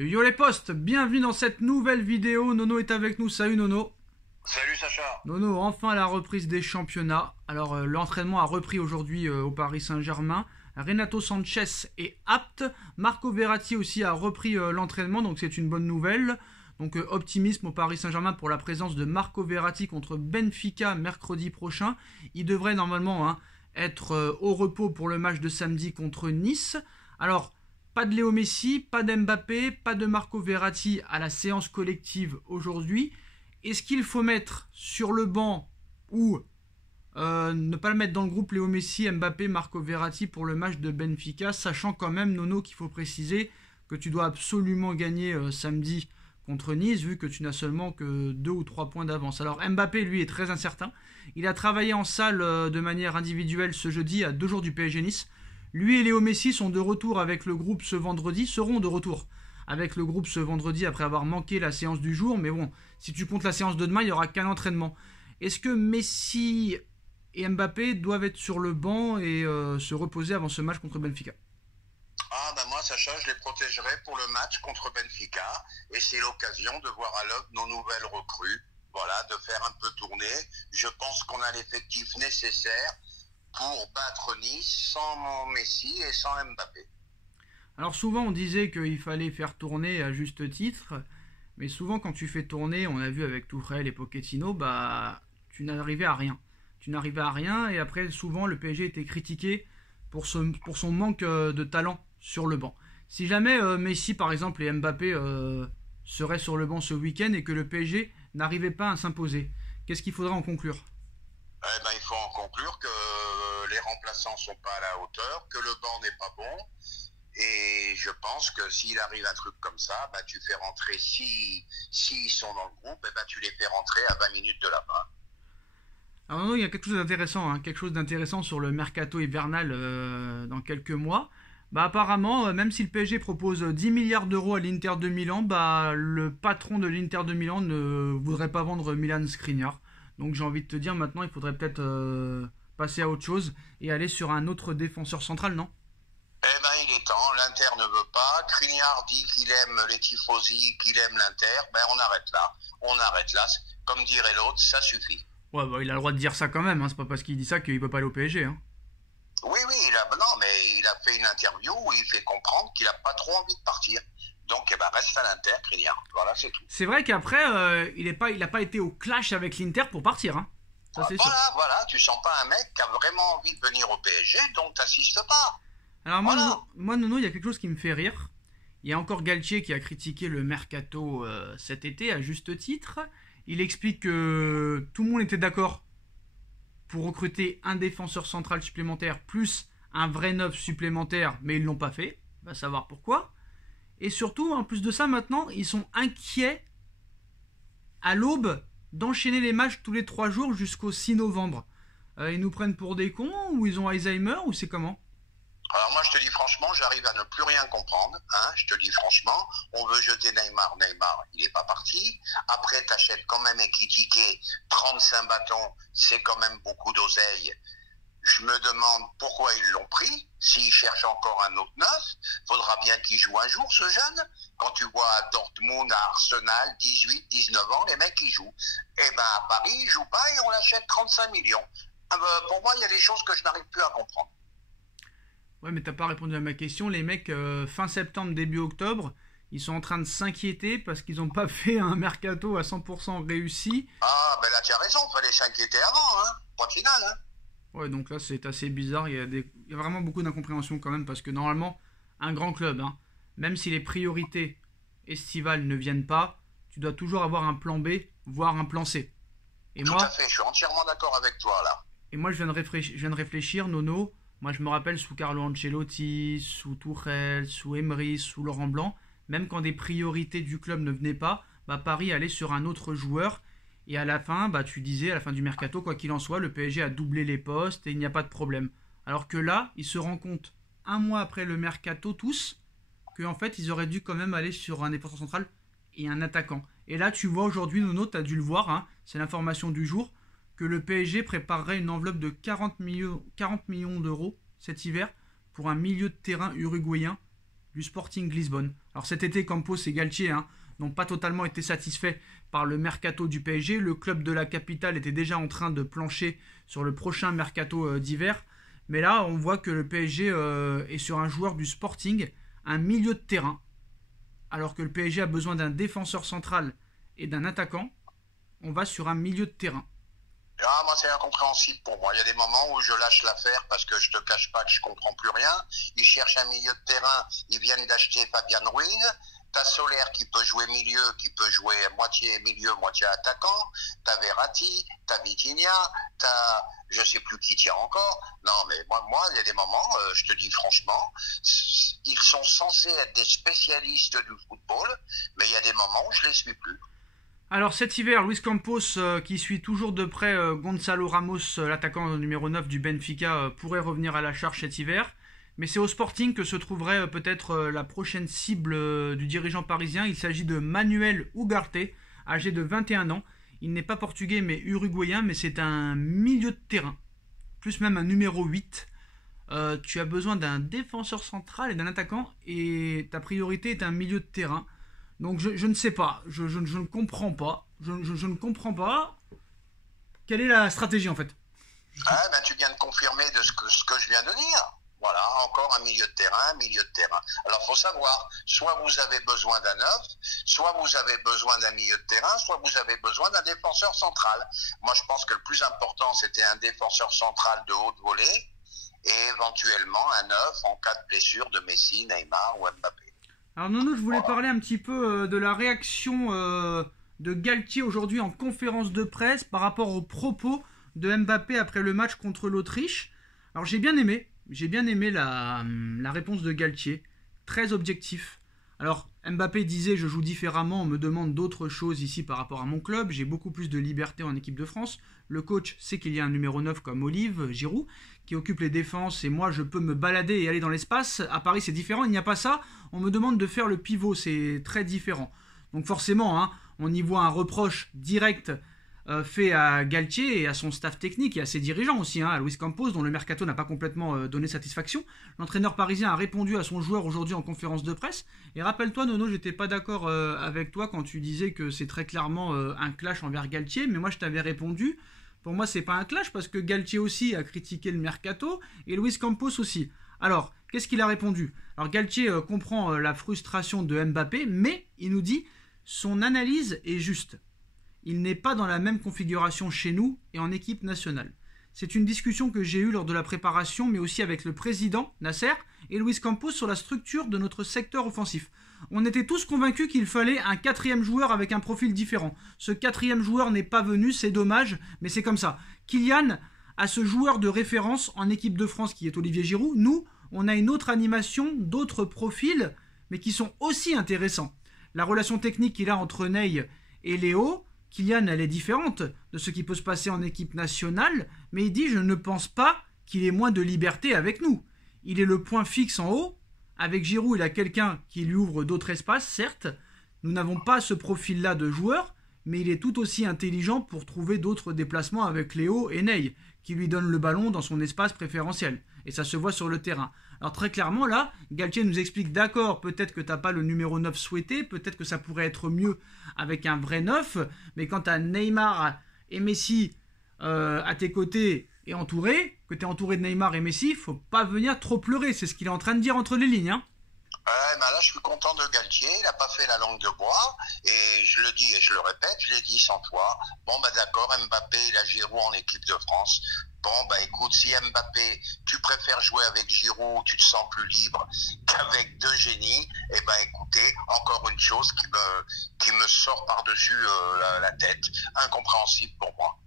Yo les potes, bienvenue dans cette nouvelle vidéo. Nono est avec nous, salut Nono. Salut Sacha. Nono, enfin la reprise des championnats. Alors l'entraînement a repris aujourd'hui au Paris Saint-Germain. Renato Sanchez est apte. Marco Verratti aussi a repris l'entraînement, donc c'est une bonne nouvelle. Donc optimisme au Paris Saint-Germain pour la présence de Marco Verratti contre Benfica mercredi prochain. Il devrait normalement être au repos pour le match de samedi contre Nice. Alors, pas de Léo Messi, pas d'Mbappé, pas de Marco Verratti à la séance collective aujourd'hui. Est-ce qu'il faut mettre sur le banc ou ne pas le mettre dans le groupe Léo Messi, Mbappé, Marco Verratti pour le match de Benfica, sachant quand même, Nono, qu'il faut préciser que tu dois absolument gagner samedi contre Nice, vu que tu n'as seulement que 2 ou 3 points d'avance. Alors Mbappé, lui, est très incertain. Il a travaillé en salle de manière individuelle ce jeudi à 2 jours du PSG Nice. Lui et Léo Messi sont de retour avec le groupe ce vendredi, seront de retour avec le groupe ce vendredi après avoir manqué la séance du jour. Mais bon, si tu comptes la séance de demain, il n'y aura qu'un entraînement. Est-ce que Messi et Mbappé doivent être sur le banc et se reposer avant ce match contre Benfica? Ah ben moi Sacha, je les protégerai pour le match contre Benfica et c'est l'occasion de voir à l'œuvre nos nouvelles recrues. Voilà, de faire un peu tourner. Je pense qu'on a l'effectif nécessaire pour battre Nice sans Messi et sans Mbappé. Alors souvent on disait qu'il fallait faire tourner à juste titre, mais souvent quand tu fais tourner, on a vu avec Tuchel et Pochettino, bah tu n'arrivais à rien. Tu n'arrivais à rien et après souvent le PSG était critiqué pour son manque de talent sur le banc. Si jamais Messi par exemple et Mbappé seraient sur le banc ce week-end et que le PSG n'arrivait pas à s'imposer, qu'est-ce qu'il faudra en conclure? Eh ben, il faut en conclure que les remplaçants sont pas à la hauteur, que le banc n'est pas bon. Et je pense que s'il arrive un truc comme ça, bah, tu fais rentrer, s'ils sont dans le groupe, eh ben, tu les fais rentrer à 20 minutes de la fin. Alors non, il y a quelque chose d'intéressant sur le mercato hivernal dans quelques mois. Bah apparemment, même si le PSG propose 10 milliards d'euros à l'Inter de Milan, bah le patron de l'Inter de Milan ne voudrait pas vendre Milan Skriniar. Donc j'ai envie de te dire maintenant, il faudrait peut-être passer à autre chose et aller sur un autre défenseur central, non? Eh ben, il est temps, l'Inter ne veut pas. Kriniar dit qu'il aime les tifosi, qu'il aime l'Inter. Ben, on arrête là. On arrête là. Comme dirait l'autre, ça suffit. Ouais, bah il a le droit de dire ça quand même, hein. C'est pas parce qu'il dit ça qu'il peut pas aller au PSG, hein. Oui, oui, non, mais il a fait une interview où il fait comprendre qu'il n'a pas trop envie de partir. Donc, eh ben, reste à l'Inter, Kriniar. Voilà, c'est tout. C'est vrai qu'après, il a pas été au clash avec l'Inter pour partir, hein. Ça c'est sûr. Voilà, tu sens pas un mec qui a vraiment envie de venir au PSG, donc t'assistes pas. Alors Voilà. moi, Nono, il y a quelque chose qui me fait rire. Il y a encore Galtier qui a critiqué le mercato cet été à juste titre. Il explique que tout le monde était d'accord pour recruter un défenseur central supplémentaire plus un vrai neuf supplémentaire, mais ils l'ont pas fait. Va savoir pourquoi. Et surtout, en plus de ça, maintenant, ils sont inquiets à l'aube d'enchaîner les matchs tous les 3 jours jusqu'au 6 novembre. Ils nous prennent pour des cons ou ils ont Alzheimer ou c'est comment? Alors moi, je te dis franchement, j'arrive à ne plus rien comprendre. Hein, je te dis franchement, on veut jeter Neymar. Neymar, il n'est pas parti. Après, t'achètes quand même Ekitike, 35 bâtons, c'est quand même beaucoup d'oseille. Je me demande pourquoi ils l'ont pris. S'ils cherchent encore un autre neuf, faudra bien qu'il joue un jour, ce jeune. Quand tu vois à Dortmund, à Arsenal, 18, 19 ans, les mecs, ils jouent. Eh ben, à Paris, ils jouent pas et on l'achète 35 millions. Pour moi, il y a des choses que je n'arrive plus à comprendre. Ouais, mais t'as pas répondu à ma question. Les mecs, fin septembre, début octobre, ils sont en train de s'inquiéter parce qu'ils n'ont pas fait un mercato à 100% réussi. Ah, ben là, tu as raison, fallait s'inquiéter avant, hein. Point final, hein. Ouais, donc là, c'est assez bizarre. Il y a vraiment beaucoup d'incompréhension quand même parce que normalement, un grand club, hein, même si les priorités estivales ne viennent pas, tu dois toujours avoir un plan B, voire un plan C. Et Tout à moi, fait, je suis entièrement d'accord avec toi, là. je viens de réfléchir, Nono. Moi, je me rappelle sous Carlo Ancelotti, sous Tuchel, sous Emery, sous Laurent Blanc, même quand des priorités du club ne venaient pas, bah Paris allait sur un autre joueur. Et à la fin, bah tu disais, à la fin du mercato, quoi qu'il en soit, le PSG a doublé les postes et il n'y a pas de problème. Alors que là, ils se rendent compte, un mois après le mercato, tous, qu'en fait, ils auraient dû quand même aller sur un défenseur central et un attaquant. Et là, tu vois aujourd'hui, Nono, tu as dû le voir, hein, c'est l'information du jour, que le PSG préparerait une enveloppe de 40 millions d'euros cet hiver pour un milieu de terrain uruguayen du Sporting Lisbonne. Alors cet été, Campos et Galtier n'ont pas totalement été satisfaits par le mercato du PSG. Le club de la capitale était déjà en train de plancher sur le prochain mercato d'hiver. Mais là, on voit que le PSG est sur un joueur du Sporting, un milieu de terrain. Alors que le PSG a besoin d'un défenseur central et d'un attaquant, on va sur un milieu de terrain. Ah, moi, c'est incompréhensible pour moi. Il y a des moments où je lâche l'affaire parce que je te cache pas que je comprends plus rien. Ils cherchent un milieu de terrain. Ils viennent d'acheter Fabian Ruiz. T'as Soler qui peut jouer milieu, qui peut jouer moitié milieu, moitié attaquant. T'as Verratti, t'as Vitinha, t'as je sais plus qui tient encore. Non, mais moi, il y a des moments, je te dis franchement, ils sont censés être des spécialistes du football, mais il y a des moments où je les suis plus. Alors cet hiver, Luis Campos, qui suit toujours de près Gonzalo Ramos, l'attaquant numéro 9 du Benfica, pourrait revenir à la charge cet hiver. Mais c'est au Sporting que se trouverait peut-être la prochaine cible du dirigeant parisien. Il s'agit de Manuel Ugarte, âgé de 21 ans. Il n'est pas portugais mais uruguayen, mais c'est un milieu de terrain, plus même un numéro 8. Tu as besoin d'un défenseur central et d'un attaquant, et ta priorité est un milieu de terrain. Donc je ne sais pas, je ne comprends pas. Je ne comprends pas. Quelle est la stratégie en fait? Ah, ben, tu viens de confirmer de ce que je viens de dire. Voilà, encore un milieu de terrain, milieu de terrain. Alors, faut savoir, soit vous avez besoin d'un neuf, soit vous avez besoin d'un milieu de terrain, soit vous avez besoin d'un défenseur central. Moi, je pense que le plus important, c'était un défenseur central de haute volée et éventuellement un neuf en cas de blessure de Messi, Neymar ou Mbappé. Alors Nono, je voulais parler un petit peu de la réaction de Galtier aujourd'hui en conférence de presse par rapport aux propos de Mbappé après le match contre l'Autriche. Alors j'ai bien aimé la réponse de Galtier, très objectif. Alors Mbappé disait: je joue différemment, on me demande d'autres choses ici par rapport à mon club, j'ai beaucoup plus de liberté en équipe de France. Le coach sait qu'il y a un numéro 9 comme Olive Giroud qui occupe les défenses et moi je peux me balader et aller dans l'espace. À Paris c'est différent, il n'y a pas ça, on me demande de faire le pivot, c'est très différent. Donc forcément, on y voit un reproche direct fait à Galtier et à son staff technique et à ses dirigeants aussi, à Luis Campos, dont le mercato n'a pas complètement donné satisfaction. L'entraîneur parisien a répondu à son joueur aujourd'hui en conférence de presse. Et rappelle-toi, Nono, j'étais pas d'accord avec toi quand tu disais que c'est très clairement un clash envers Galtier, mais moi je t'avais répondu, pour moi c'est pas un clash parce que Galtier aussi a critiqué le mercato et Luis Campos aussi. Alors, qu'est-ce qu'il a répondu? Alors Galtier comprend la frustration de Mbappé, mais il nous dit son analyse est juste. Il n'est pas dans la même configuration chez nous et en équipe nationale. C'est une discussion que j'ai eue lors de la préparation, mais aussi avec le président, Nasser, et Luis Campos sur la structure de notre secteur offensif. On était tous convaincus qu'il fallait un quatrième joueur avec un profil différent. Ce quatrième joueur n'est pas venu, c'est dommage, mais c'est comme ça. Kylian a ce joueur de référence en équipe de France qui est Olivier Giroud. Nous, on a une autre animation, d'autres profils, mais qui sont aussi intéressants. La relation technique qu'il a entre Ney et Léo, Kylian, elle est différente de ce qui peut se passer en équipe nationale, mais il dit: je ne pense pas qu'il ait moins de liberté avec nous. Il est le point fixe en haut. Avec Giroud, il a quelqu'un qui lui ouvre d'autres espaces, certes. Nous n'avons pas ce profil-là de joueur, mais il est tout aussi intelligent pour trouver d'autres déplacements avec Léo et Ney, qui lui donnent le ballon dans son espace préférentiel. Et ça se voit sur le terrain. Alors très clairement, là, Galtier nous explique: d'accord, peut-être que tu n'as pas le numéro 9 souhaité, peut-être que ça pourrait être mieux avec un vrai 9, mais quand tu as Neymar et Messi à tes côtés et entouré, que tu es entouré de Neymar et Messi, faut pas venir trop pleurer, c'est ce qu'il est en train de dire entre les lignes. Ben là, je suis content de Galtier, il n'a pas fait la langue de bois, et je le dis et je le répète, je l'ai dit 100 fois. Bon, d'accord, Mbappé, il a Giroud en équipe de France. Bon, écoute, si Mbappé, tu préfères jouer avec Giroud, tu te sens plus libre qu'avec deux génies, écoutez, encore une chose qui me sort par-dessus la tête, incompréhensible pour moi.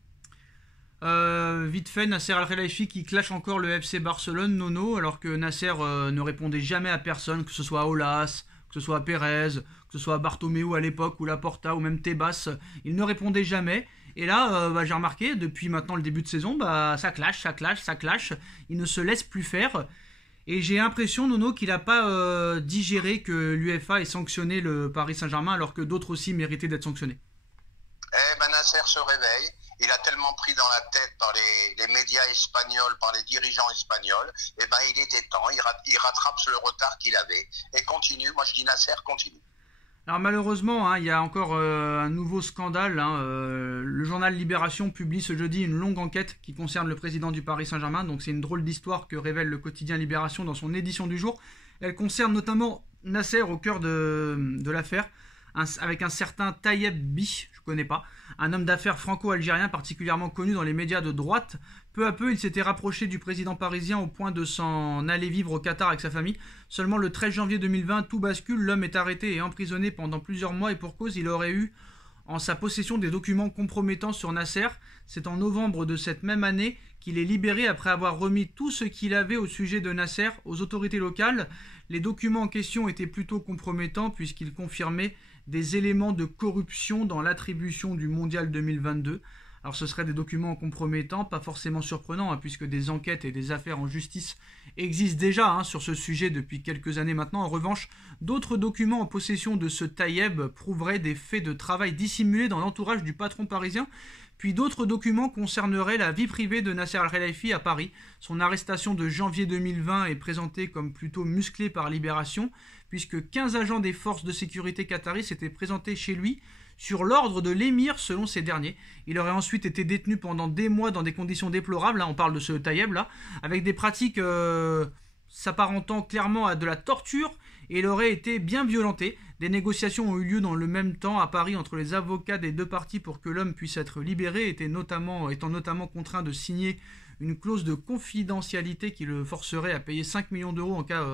Vite fait, Nasser Al-Khelaifi qui clash encore le FC Barcelone, Nono, alors que Nasser ne répondait jamais à personne, que ce soit à Aulas, que ce soit à Pérez, que ce soit à Bartomeu à l'époque, ou Laporta, ou même Tebas, il ne répondait jamais. Et là, j'ai remarqué, depuis maintenant le début de saison, ça clash, il ne se laisse plus faire. Et j'ai l'impression, Nono, qu'il n'a pas digéré que l'UEFA ait sanctionné le Paris Saint-Germain, alors que d'autres aussi méritaient d'être sanctionnés. Nasser se réveille. il a tellement pris dans la tête par les médias espagnols, par les dirigeants espagnols, et ben il était temps, il rattrape le retard qu'il avait et continue. Moi je dis Nasser, continue. Alors malheureusement, il y a encore un nouveau scandale. Le journal Libération publie ce jeudi une longue enquête qui concerne le président du Paris Saint-Germain. Donc c'est une drôle d'histoire que révèle le quotidien Libération dans son édition du jour. Elle concerne notamment Nasser au cœur de l'affaire, avec un certain Tayeb Bi, je ne connais pas, un homme d'affaires franco-algérien particulièrement connu dans les médias de droite. Peu à peu, il s'était rapproché du président parisien au point de s'en aller vivre au Qatar avec sa famille. Seulement le 13 janvier 2020, tout bascule, l'homme est arrêté et emprisonné pendant plusieurs mois et pour cause, il aurait eu en sa possession des documents compromettants sur Nasser. C'est en novembre de cette même année qu'il est libéré après avoir remis tout ce qu'il avait au sujet de Nasser aux autorités locales. Les documents en question étaient plutôt compromettants puisqu'ils confirmaient des éléments de corruption dans l'attribution du Mondial 2022. Alors ce seraient des documents compromettants, pas forcément surprenants, puisque des enquêtes et des affaires en justice existent déjà sur ce sujet depuis quelques années maintenant. En revanche, d'autres documents en possession de ce Tayeb prouveraient des faits de travail dissimulés dans l'entourage du patron parisien. Puis d'autres documents concerneraient la vie privée de Nasser Al-Khelaifi à Paris. Son arrestation de janvier 2020 est présentée comme plutôt musclée par Libération, puisque 15 agents des forces de sécurité qataris s'étaient présentés chez lui sur l'ordre de l'émir selon ces derniers. Il aurait ensuite été détenu pendant des mois dans des conditions déplorables, on parle de ce Tayeb là, avec des pratiques s'apparentant clairement à de la torture, et il aurait été bien violenté. Des négociations ont eu lieu dans le même temps à Paris entre les avocats des deux parties pour que l'homme puisse être libéré, étant notamment contraint de signer une clause de confidentialité qui le forcerait à payer 5 millions d'euros en cas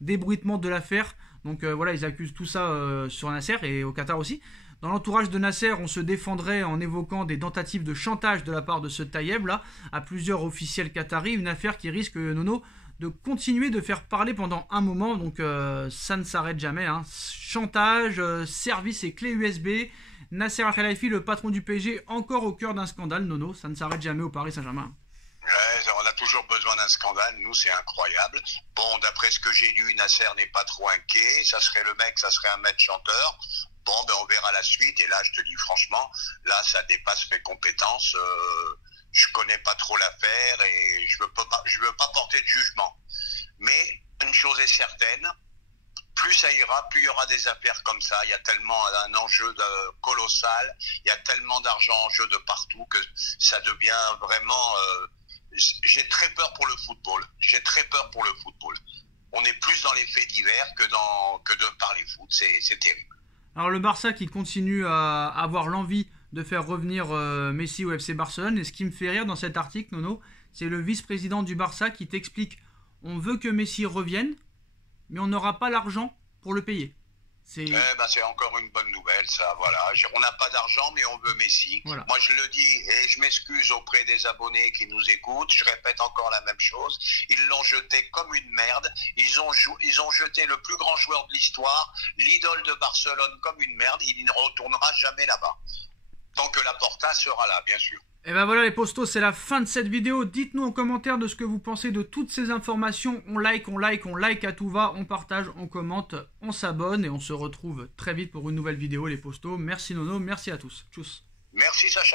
d'ébruitement de l'affaire. Donc voilà, ils accusent tout ça sur Nasser et au Qatar aussi. Dans l'entourage de Nasser, on se défendrait en évoquant des tentatives de chantage de la part de ce Tayeb là à plusieurs officiels qataris, une affaire qui risque, Nono, de continuer de faire parler pendant un moment, donc ça ne s'arrête jamais. Chantage, service et clé USB, Nasser Al-Khelaifi, le patron du PSG, encore au cœur d'un scandale, Nono, ça ne s'arrête jamais au Paris Saint-Germain. Ouais, on a toujours besoin d'un scandale, nous c'est incroyable. Bon, d'après ce que j'ai lu, Nasser n'est pas trop inquiet, ça serait un maître chanteur. Bon, ben on verra la suite, et là je te dis franchement, là ça dépasse mes compétences, je connais pas trop l'affaire et je veux pas porter de jugement. Mais une chose est certaine, plus ça ira, plus il y aura des affaires comme ça. Il y a tellement un enjeu colossal, il y a tellement d'argent en jeu de partout que ça devient vraiment... j'ai très peur pour le football. On est plus dans les faits divers que de parler foot. C'est terrible. Alors le Barça qui continue à avoir l'envie de faire revenir Messi au FC Barcelone. Et ce qui me fait rire dans cet article, Nono, c'est le vice-président du Barça qui t'explique: on veut que Messi revienne, mais on n'aura pas l'argent pour le payer. C'est encore une bonne nouvelle, ça, voilà. On n'a pas d'argent, mais on veut Messi. Voilà. Moi, je le dis, et je m'excuse auprès des abonnés qui nous écoutent, je répète encore la même chose. Ils l'ont jeté comme une merde. Ils ont jeté le plus grand joueur de l'histoire, l'idole de Barcelone, comme une merde. Il ne retournera jamais là-bas. Tant que Laporta sera là, bien sûr. Et ben voilà les postos, c'est la fin de cette vidéo. Dites-nous en commentaire de ce que vous pensez de toutes ces informations. On like à tout va, on partage, on commente, on s'abonne et on se retrouve très vite pour une nouvelle vidéo les postos. Merci Nono, merci à tous. Tchuss. Merci Sacha.